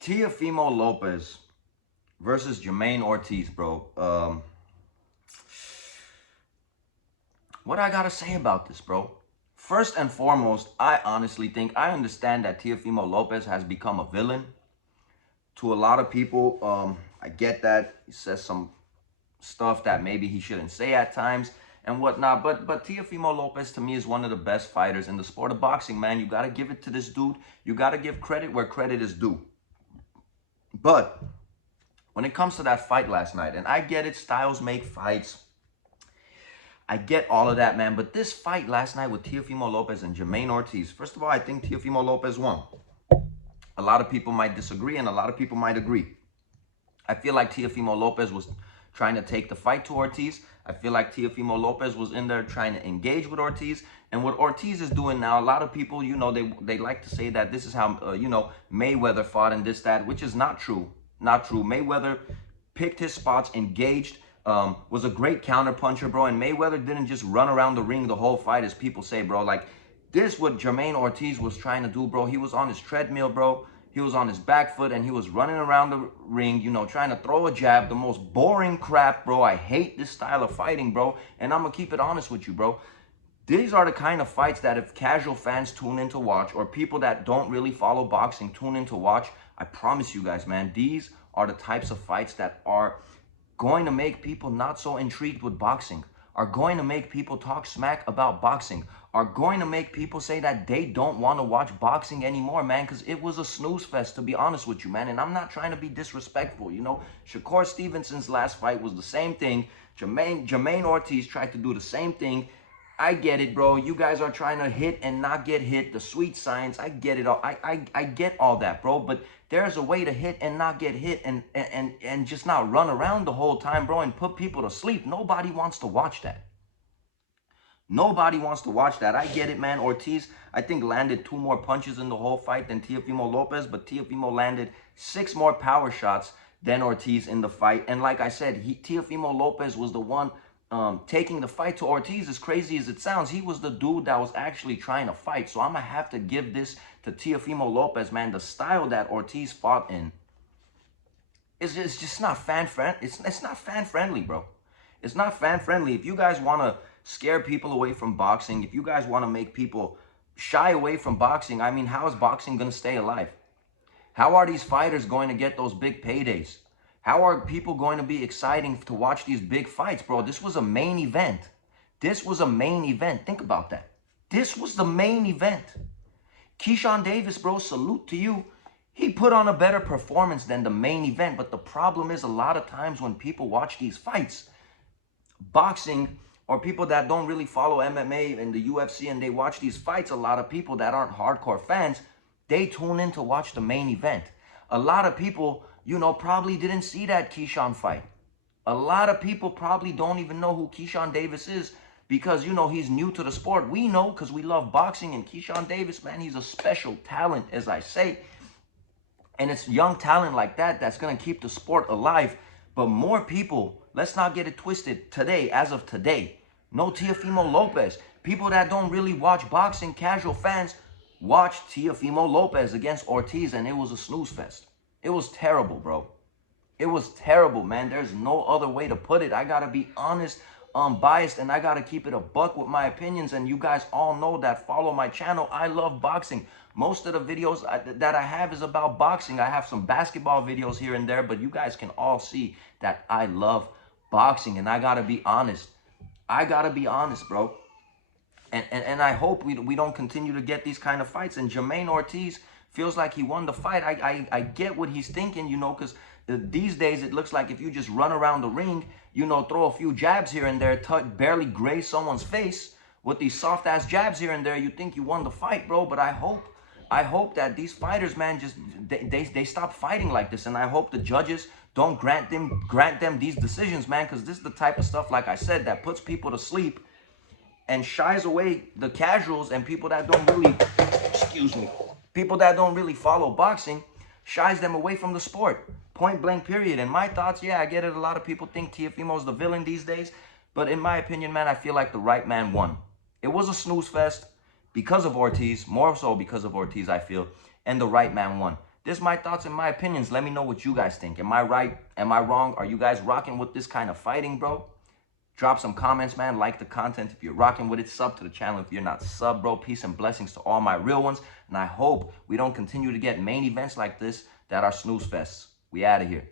Teofimo Lopez versus Jermaine Ortiz, bro. What I gotta say about this, bro? First and foremost, I honestly think I understand that Teofimo Lopez has become a villain to a lot of people. I get that he says some stuff that maybe he shouldn't say at times and whatnot. But Teofimo Lopez to me is one of the best fighters in the sport of boxing, man. You gotta give it to this dude. You gotta give credit where credit is due. But when it comes to that fight last night, and I get it, styles make fights. I get all of that, man. But this fight last night with Teofimo Lopez and Jermaine Ortiz, first of all, I think Teofimo Lopez won. A lot of people might disagree and a lot of people might agree. I feel like Teofimo Lopez was trying to take the fight to Ortiz. I feel like Teofimo Lopez was in there trying to engage with Ortiz. And what Ortiz is doing now, a lot of people, they like to say that this is how, Mayweather fought and this, that, which is not true. Not true. Mayweather picked his spots, engaged, was a great counterpuncher, bro. And Mayweather didn't just run around the ring the whole fight, as people say, bro. Like, this what Jermaine Ortiz was trying to do, bro. He was on his treadmill, bro. He was on his back foot and he was running around the ring, trying to throw a jab. The most boring crap, bro. I hate this style of fighting, bro. And I'm going to keep it honest with you, bro. These are the kind of fights that if casual fans tune in to watch, or people that don't really follow boxing tune in to watch, I promise you guys, man, these are the types of fights that are going to make people not so intrigued with boxing, are going to make people talk smack about boxing, are going to make people say that they don't want to watch boxing anymore, man, because it was a snooze fest, to be honest with you, man. And I'm not trying to be disrespectful, Shakur Stevenson's last fight was the same thing. Jermaine Ortiz tried to do the same thing. I get it, bro. You guys are trying to hit and not get hit. The sweet science, I get it all. I get all that, bro. But there's a way to hit and not get hit and just not run around the whole time, bro, and put people to sleep. Nobody wants to watch that. Nobody wants to watch that. I get it, man. Ortiz, I think, landed 2 more punches in the whole fight than Teofimo Lopez, but Teofimo landed 6 more power shots than Ortiz in the fight. And like I said, Teofimo Lopez was the one taking the fight to Ortiz. As crazy as it sounds, he was the dude that was actually trying to fight. So I'm going to have to give this to Teofimo Lopez, man. The style that Ortiz fought in is just not fan-friendly. It's not fan-friendly, bro. It's not fan-friendly. If you guys want to scare people away from boxing, if you guys want to make people shy away from boxing, I mean, how is boxing going to stay alive? How are these fighters going to get those big paydays? How are people going to be exciting to watch these big fights, bro? This was a main event. This was a main event. Think about that. This was the main event. Keyshawn Davis, bro, salute to you. He put on a better performance than the main event. But the problem is a lot of times when people watch these fights, boxing, or people that don't really follow MMA and the UFC and they watch these fights, a lot of people that aren't hardcore fans, they tune in to watch the main event. A lot of people, probably didn't see that Keyshawn fight. A lot of people probably don't even know who Keyshawn Davis is because, he's new to the sport. We know because we love boxing, and Keyshawn Davis, man, he's a special talent, as I say. And it's young talent like that that's going to keep the sport alive. But more people, let's not get it twisted today, as of today. No Teofimo Lopez. People that don't really watch boxing, casual fans, watched Teofimo Lopez against Ortiz, and it was a snooze fest. It was terrible, bro. It was terrible, man. There's no other way to put it. I got to be honest, unbiased, and I got to keep it a buck with my opinions. And you guys all know that. Follow my channel. I love boxing. Most of the videos that I have is about boxing. I have some basketball videos here and there, but you guys can all see that I love boxing, and I got to be honest. I got to be honest, bro. And I hope we don't continue to get these kind of fights. And Jermaine Ortiz feels like he won the fight. I get what he's thinking, because these days it looks like if you just run around the ring, throw a few jabs here and there, barely graze someone's face with these soft-ass jabs here and there, you think you won the fight, bro. But I hope that these fighters, man, just they stop fighting like this. And I hope the judges don't grant them these decisions, man, because this is the type of stuff, like I said, that puts people to sleep and shies away the casuals and people that don't really, people that don't really follow boxing, shies them away from the sport. Point blank, period. And my thoughts, yeah, I get it. A lot of people think Teofimo's the villain these days. But in my opinion, man, I feel like the right man won. It was a snooze fest because of Ortiz, more so because of Ortiz, I feel. And the right man won. This is my thoughts and my opinions. Let me know what you guys think. Am I right? Am I wrong? Are you guys rocking with this kind of fighting, bro? Drop some comments, man. Like the content if you're rocking with it. Sub to the channel if you're not sub, bro. Peace and blessings to all my real ones. And I hope we don't continue to get main events like this that are snooze fests. We out of here.